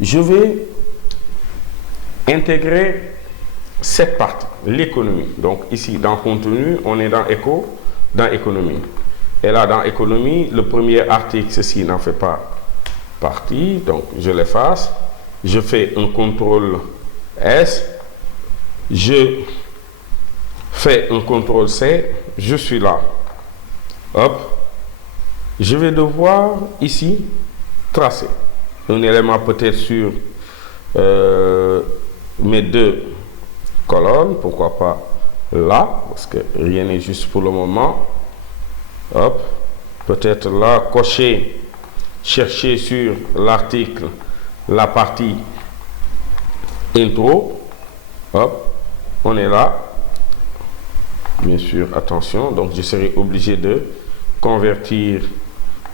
je vais intégrer cette partie, l'économie. Donc ici, dans contenu, on est dans économie. Et là, dans économie, le premier article, ceci n'en fait pas partie. Donc, je l'efface. Je fais un CTRL S. Je fais un CTRL C. Je suis là. Hop. Je vais devoir, ici, tracer un élément peut-être sur mes deux colonnes. Pourquoi pas là, parce que rien n'est juste pour le moment. Hop, peut-être là, cocher, chercher sur l'article, la partie intro. Hop, on est là. Bien sûr, attention, donc je serai obligé de convertir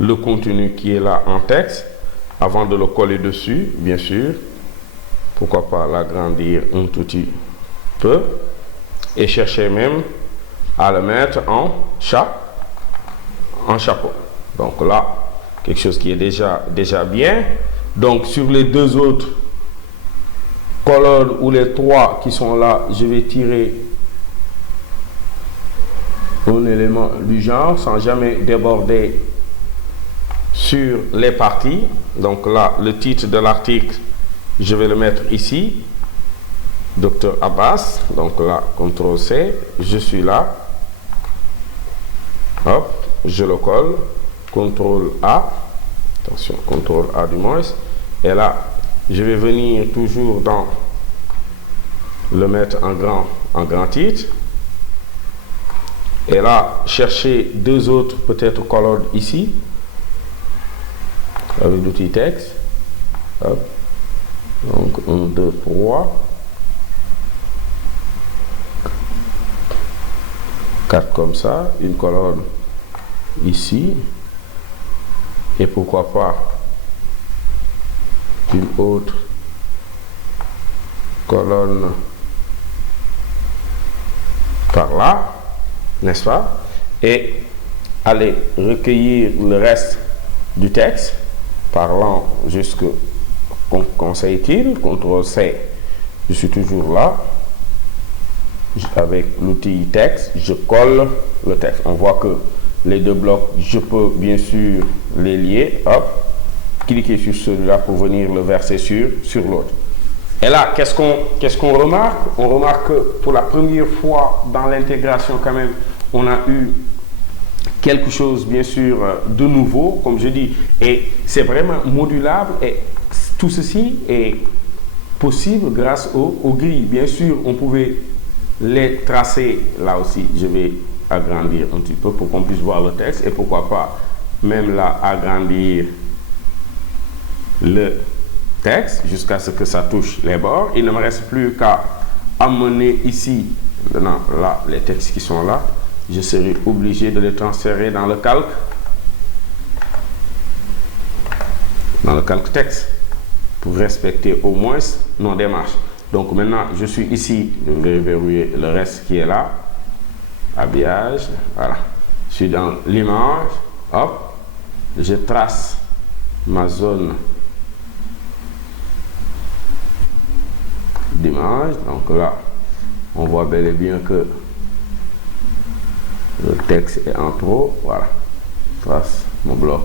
le contenu qui est là en texte avant de le coller dessus, bien sûr. Pourquoi pas l'agrandir un tout petit peu et chercher même à le mettre en chapeau. Donc là, quelque chose qui est déjà bien. Donc sur les deux autres colonnes ou les trois qui sont là, je vais tirer un élément du genre sans jamais déborder sur les parties. Donc là, le titre de l'article, je vais le mettre ici, Dr Abbas. Donc là, CTRL C, je suis là. Hop, je le colle, CTRL A, attention, CTRL A du moins, et là, je vais venir toujours dans le mettre en grand titre, et là, chercher deux autres peut-être colonnes ici, avec l'outil texte, hop, donc 1, 2, 3, 4 comme ça, une colonne ici, et pourquoi pas une autre colonne par là, n'est-ce pas? Et aller recueillir le reste du texte, parlant jusque conseil-il, CTRL C, je suis toujours là. Avec l'outil texte, je colle le texte. On voit que les deux blocs, je peux bien sûr les lier. Hop, cliquer sur celui-là pour venir le verser sur l'autre. Et là, qu'est-ce qu'on remarque? On remarque que pour la première fois dans l'intégration quand même, on a eu quelque chose bien sûr de nouveau, comme je dis, et c'est vraiment modulable, et tout ceci est possible grâce aux grilles. Bien sûr, on pouvait les tracer là aussi. Je vais agrandir un petit peu pour qu'on puisse voir le texte, et pourquoi pas même là agrandir le texte jusqu'à ce que ça touche les bords. Il ne me reste plus qu'à amener ici maintenant là les textes qui sont là. Je serai obligé de les transférer dans le calque texte pour respecter au moins nos démarches. Donc maintenant je suis ici, je vais verrouiller le reste qui est là, habillage, voilà, je suis dans l'image, hop, je trace ma zone d'image. Donc là on voit bel et bien que le texte est en trop. Voilà, je trace mon bloc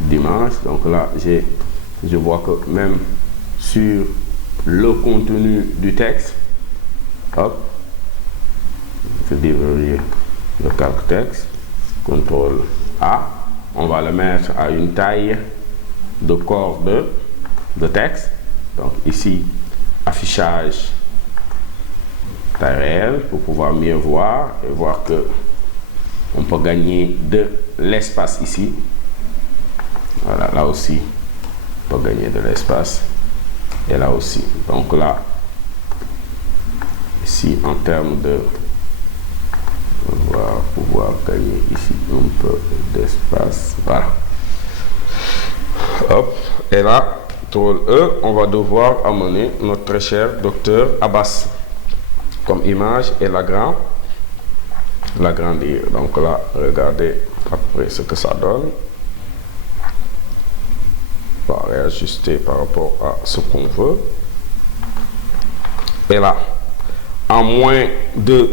d'image. Donc là je vois que même sur le contenu du texte, hop, je déverrouille le calque texte, CTRL A, on va le mettre à une taille de corps de texte. Donc ici, affichage taille réelle pour pouvoir mieux voir et voir que on peut gagner de l'espace ici. Voilà, là aussi on peut gagner de l'espace, et là aussi. Donc là ici en termes de, on va pouvoir gagner ici un peu d'espace. Voilà, hop, et là CTRL E, on va devoir amener notre très cher docteur Abbas comme image et l'agrandir. Donc là, regardez après ce que ça donne. On va réajuster par rapport à ce qu'on veut. Et là, en moins de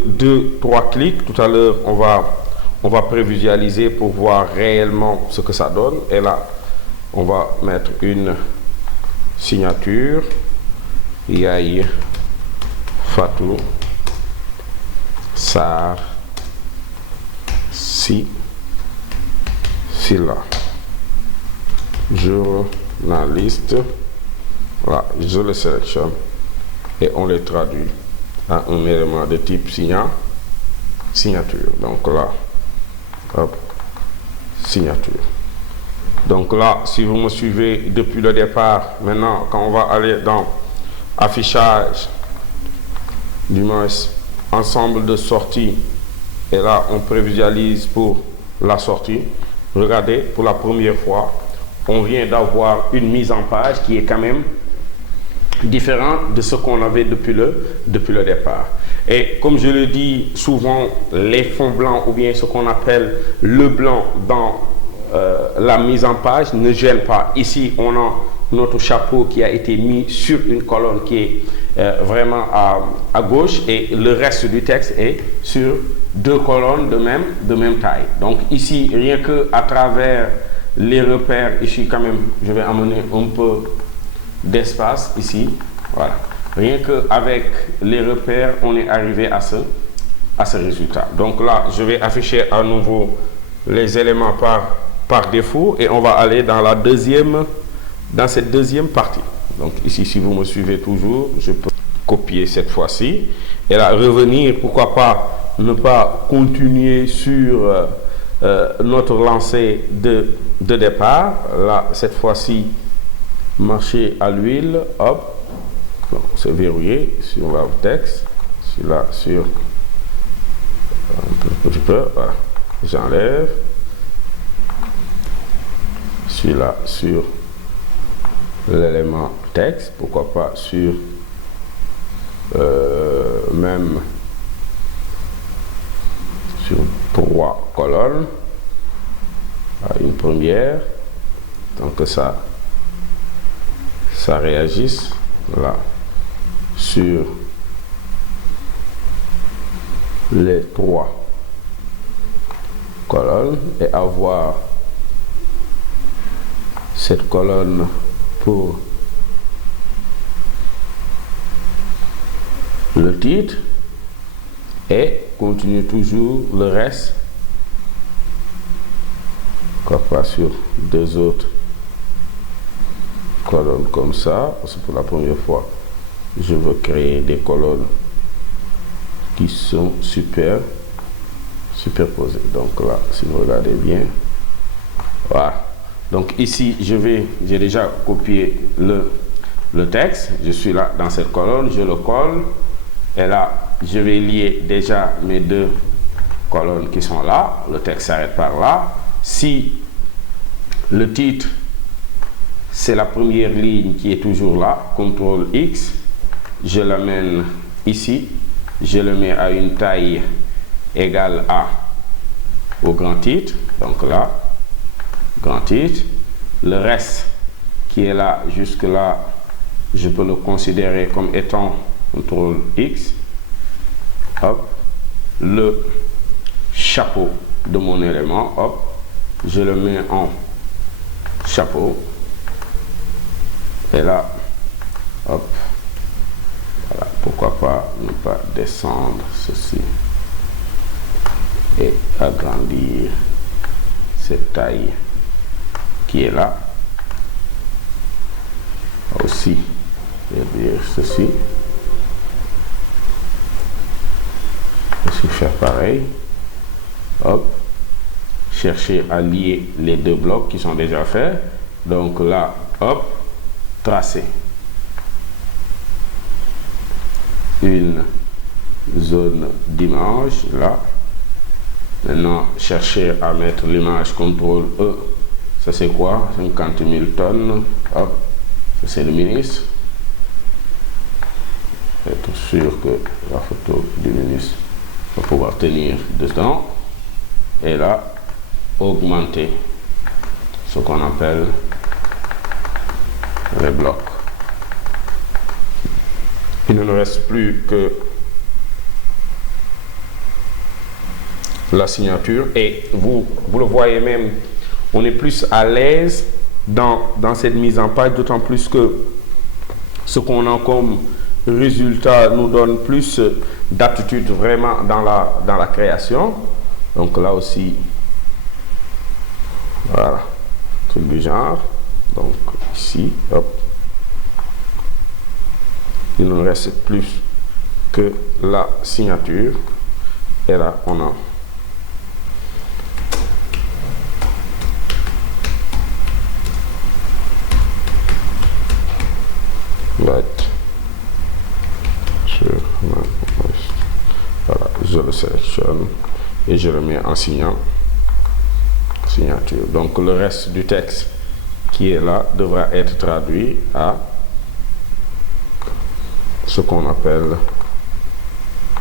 2-3 clics, tout à l'heure, on va prévisualiser pour voir réellement ce que ça donne. Et là, on va mettre une signature. Yaye Fatou Sarr Sy Sylla, journaliste. Voilà, je le sélectionne et on les traduit à un élément de type signature. Donc là, hop, signature. Donc là, si vous me suivez depuis le départ, maintenant, quand on va aller dans affichage, du moins ensemble de sorties, et là, on prévisualise pour la sortie. Regardez, pour la première fois, on vient d'avoir une mise en page qui est quand même différente de ce qu'on avait depuis le départ. Et comme je le dis souvent, les fonds blancs ou bien ce qu'on appelle le blanc dans la mise en page ne gêne pas. Ici, on a notre chapeau qui a été mis sur une colonne qui est vraiment à gauche et le reste du texte est sur 2 colonnes de même taille. Donc ici, rien que à travers les repères, ici quand même, je vais amener un peu d'espace ici. Voilà. Rien qu'avec les repères, on est arrivé à ce résultat. Donc là, je vais afficher à nouveau les éléments par défaut et on va aller dans cette deuxième partie. Donc ici, si vous me suivez toujours, je peux copier cette fois-ci et là revenir, pourquoi pas ne pas continuer sur notre lancée de départ. Là, cette fois-ci, marcher à l'huile, hop, c'est verrouillé sur le texte, celui-là sur un petit peu, voilà. J'enlève, celui-là sur l'élément texte, pourquoi pas sur même sur 3 colonnes, une première, tant que ça réagisse, là, sur les 3 colonnes et avoir cette colonne pour le titre et continuer toujours le reste, pourquoi pas sur 2 autres colonnes comme ça, parce que pour la première fois je veux créer des colonnes qui sont superposées. Donc là, si vous regardez bien, voilà. Donc ici, j'ai déjà copié le texte. Je suis là dans cette colonne, je le colle. Et là, je vais lier déjà mes 2 colonnes qui sont là. Le texte s'arrête par là. Si le titre, c'est la première ligne qui est toujours là, CTRL X, je l'amène ici. Je le mets à une taille égale au grand titre. Donc là, grand titre. Le reste qui est là jusque là, je peux le considérer comme étant CTRL X. Hop, le chapeau de mon élément, hop, je le mets en chapeau. Et là, hop, voilà, pourquoi pas ne pas descendre ceci et agrandir cette taille qui est là. Aussi, je vais dire ceci. Je vais faire pareil. Hop, chercher à lier les 2 blocs qui sont déjà faits. Donc là, hop, tracer une zone d'image là. Maintenant, chercher à mettre l'image CTRL E. Ça c'est quoi? 50 000 tonnes. Hop, ça c'est le ministre. Être sûr que la photo du ministre va pouvoir tenir dedans. Et là, augmenter ce qu'on appelle les blocs. Il ne nous reste plus que la signature et vous le voyez même, on est plus à l'aise dans cette mise en page, d'autant plus que ce qu'on a comme résultat nous donne plus d'aptitude vraiment dans la création. Donc là aussi, voilà, truc du genre. Donc ici, hop, il ne reste plus que la signature et là on a voilà, je le sélectionne et je le mets en signature. Donc le reste du texte qui est là devra être traduit à ce qu'on appelle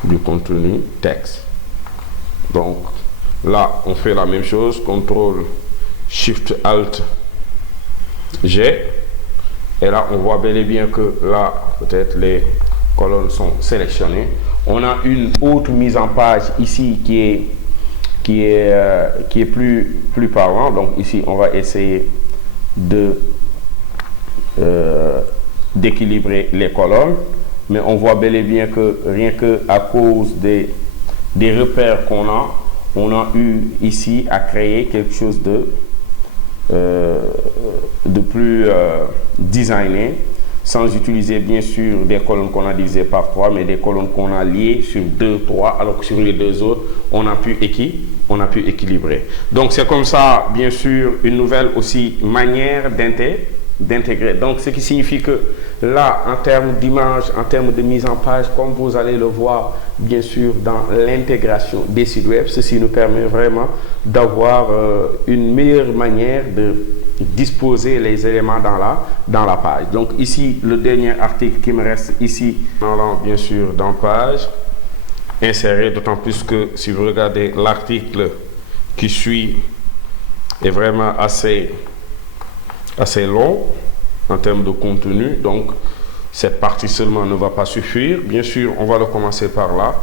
du contenu texte. Donc là on fait la même chose, CTRL SHIFT ALT G, et là on voit bel et bien que là peut-être les colonnes sont sélectionnées. On a une autre mise en page ici qui est plus parlant. Donc ici on va essayer d'équilibrer les colonnes, mais on voit bel et bien que rien que à cause des repères qu'on a, on a eu ici à créer quelque chose de plus designé, sans utiliser bien sûr des colonnes qu'on a divisées par 3, mais des colonnes qu'on a liées sur 2, 3, alors que sur les deux autres, on a pu équilibrer. Donc c'est comme ça, bien sûr, une nouvelle aussi manière d'intégrer. Donc ce qui signifie que là, en termes d'image, en termes de mise en page, comme vous allez le voir, bien sûr, dans l'intégration des sites web, ceci nous permet vraiment d'avoir une meilleure manière de disposer les éléments dans la page. Donc ici, le dernier article qui me reste ici, bien sûr, dans page, inséré, d'autant plus que si vous regardez l'article qui suit est vraiment assez long en termes de contenu, donc cette partie seulement ne va pas suffire. Bien sûr, on va le commencer par là.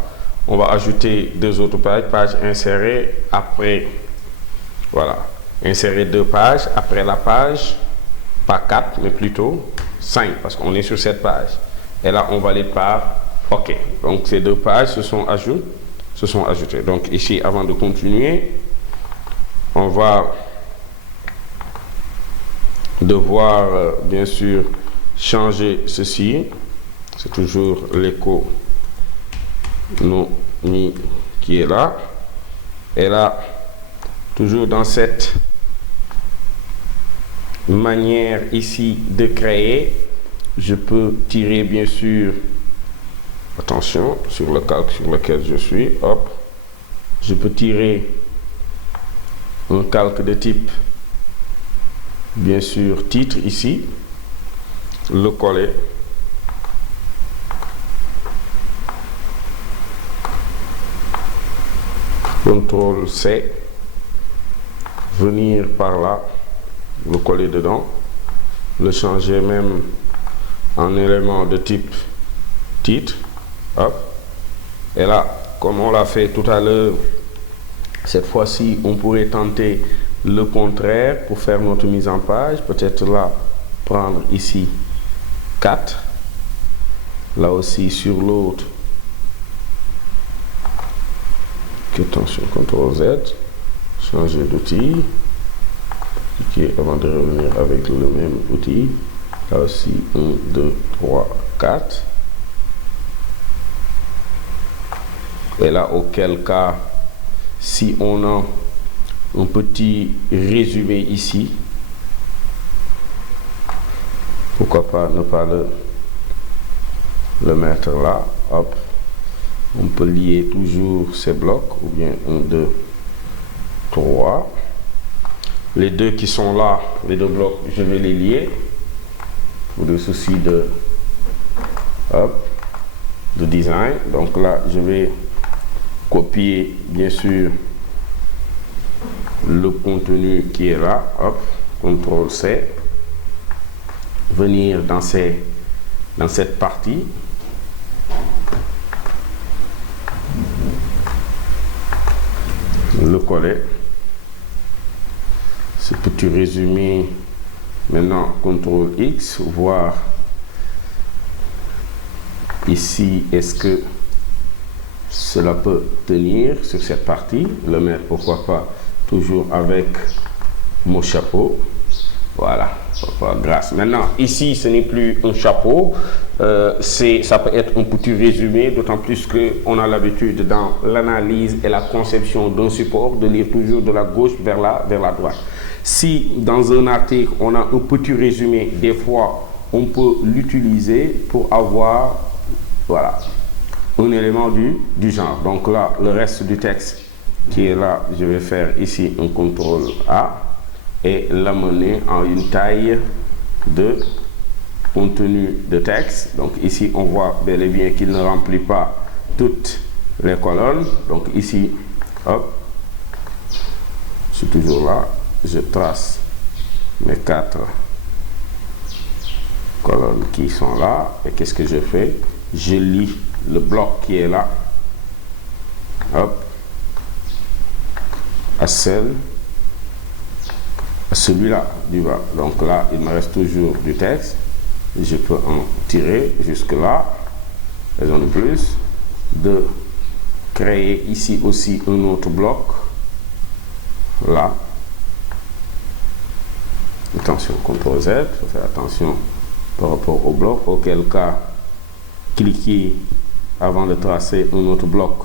On va ajouter deux autres pages insérées après, voilà, insérer 2 pages après la page, pas 4 mais plutôt 5 parce qu'on est sur cette page, et là on valide par OK. Donc ces 2 pages se sont ajoutées. Donc ici, avant de continuer, on va devoir bien sûr changer ceci. C'est toujours l'écho ni qui est là, et là toujours dans cette manière ici de créer, je peux tirer bien sûr, attention, sur le calque sur lequel je suis, hop, je peux tirer un calque de type bien sûr titre ici, le coller, CTRL C, venir par là, le coller dedans, le changer même en élément de type titre, hop, et là, comme on l'a fait tout à l'heure, cette fois-ci on pourrait tenter le contraire pour faire notre mise en page. Peut-être là prendre ici 4, là aussi sur l'autre, attention, CTRL Z, changer d'outil, cliquer avant de revenir avec le même outil, là aussi 1, 2, 3, 4, et là auquel cas, si on a un petit résumé ici, pourquoi pas ne pas le mettre là, hop, on peut lier toujours ces blocs, ou bien 1, 2, 3, les deux qui sont là, les 2 blocs, je vais les lier pour le souci de design. Donc là je vais copier bien sûr le contenu qui est là, hop, CTRL C, venir dans cette partie. Le coller. Ce petit résumé. Maintenant, CTRL X, voir ici, est-ce que cela peut tenir sur cette partie. Le mettre, pourquoi pas, toujours avec mon chapeau. Voilà, grâce. Maintenant, ici, ce n'est plus un chapeau. Ça peut être un petit résumé, d'autant plus qu'on a l'habitude dans l'analyse et la conception d'un support de lire toujours de la gauche vers la droite. Si dans un article, on a un petit résumé, des fois, on peut l'utiliser pour avoir, voilà, un élément du genre. Donc là, le reste du texte qui est là, je vais faire ici un CTRL A et l'amener en une taille de contenu de texte. Donc ici, on voit bel et bien qu'il ne remplit pas toutes les colonnes. Donc ici, hop, je suis toujours là. Je trace mes 4 colonnes qui sont là. Et qu'est-ce que je fais? Je lis le bloc qui est là. Hop. À celui-là du bas. Donc là, il me reste toujours du texte. Je peux en tirer jusque là. Raison de plus. De créer ici aussi un autre bloc. Là. Attention, CTRL Z, il faut faire attention par rapport au bloc, auquel cas, cliquez avant de tracer un autre bloc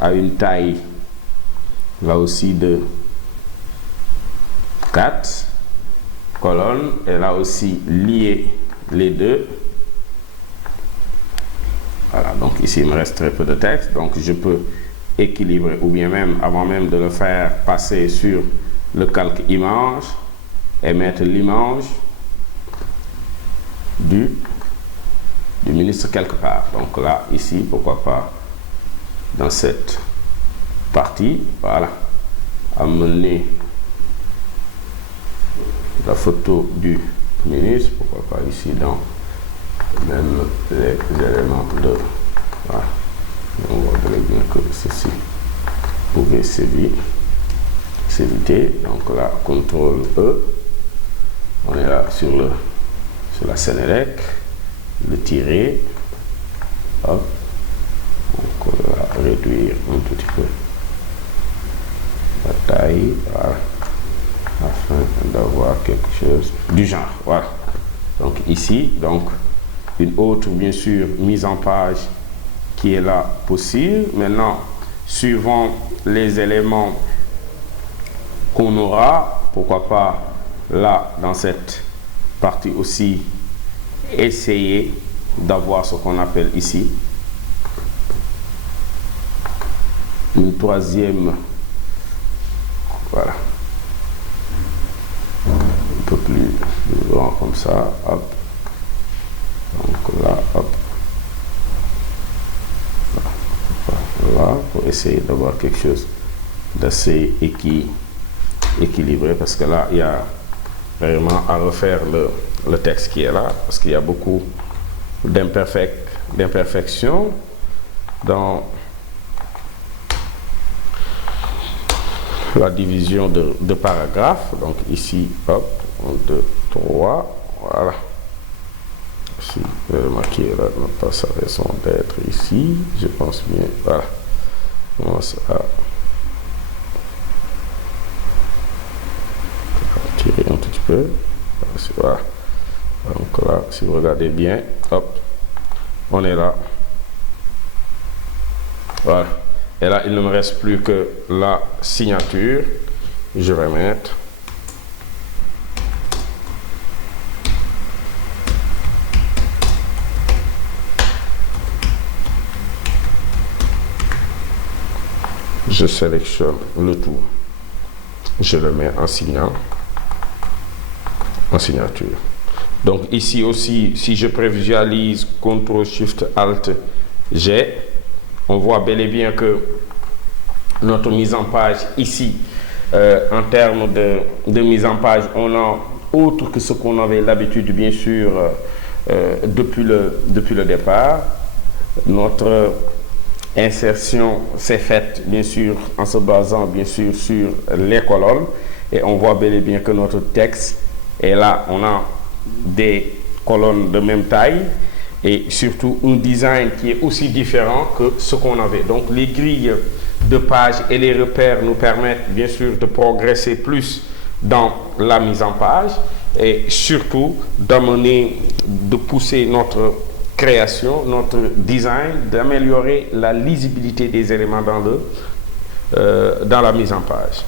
à une taille, là aussi de 4 colonnes, et là aussi lier les deux. Voilà, donc ici il me reste très peu de texte, donc je peux équilibrer, ou bien même, avant même de le faire passer sur le calque image, et mettre l'image du ministre quelque part. Donc là, ici, pourquoi pas, dans cette partie, voilà, amener la photo du ministre, pourquoi pas ici dans même les éléments de... Voilà, on voit bien que ceci pouvait s'éviter. Donc là, CTRL E. On est là sur la Sénélec, le tirer, hop, donc on va réduire un petit peu la taille, voilà, afin d'avoir quelque chose du genre, voilà. Donc ici, donc une autre bien sûr mise en page qui est là possible. Maintenant, suivant les éléments qu'on aura, pourquoi pas là, dans cette partie aussi, essayer d'avoir ce qu'on appelle ici une troisième, voilà, un peu plus grand comme ça, hop, donc là, hop, là, pour essayer d'avoir quelque chose d'assez équilibré, parce que là, il y a vraiment à refaire le texte qui est là, parce qu'il y a beaucoup d'imperfections dans la division de paragraphes. Donc ici, hop, 1, 2, 3, voilà. Ici, qui est là n'a pas sa raison d'être ici, je pense bien, voilà. On commence à tirer un petit peu, voilà. Donc là, si vous regardez bien, hop, on est là, voilà. Et là, il ne me reste plus que la signature. Je vais mettre je sélectionne le tout, je le mets en signature. Donc ici aussi, si je prévisualise CTRL SHIFT ALT G, on voit bel et bien que notre mise en page ici, en termes de mise en page, on a autre que ce qu'on avait l'habitude, bien sûr, depuis le départ. Notre insertion s'est faite, bien sûr, en se basant, bien sûr, sur les colonnes. Et on voit bel et bien que notre texte est là. On a des colonnes de même taille et surtout un design qui est aussi différent que ce qu'on avait. Donc les grilles de pages et les repères nous permettent bien sûr de progresser plus dans la mise en page et surtout d'amener, de pousser notre création, notre design, d'améliorer la lisibilité des éléments dans la mise en page.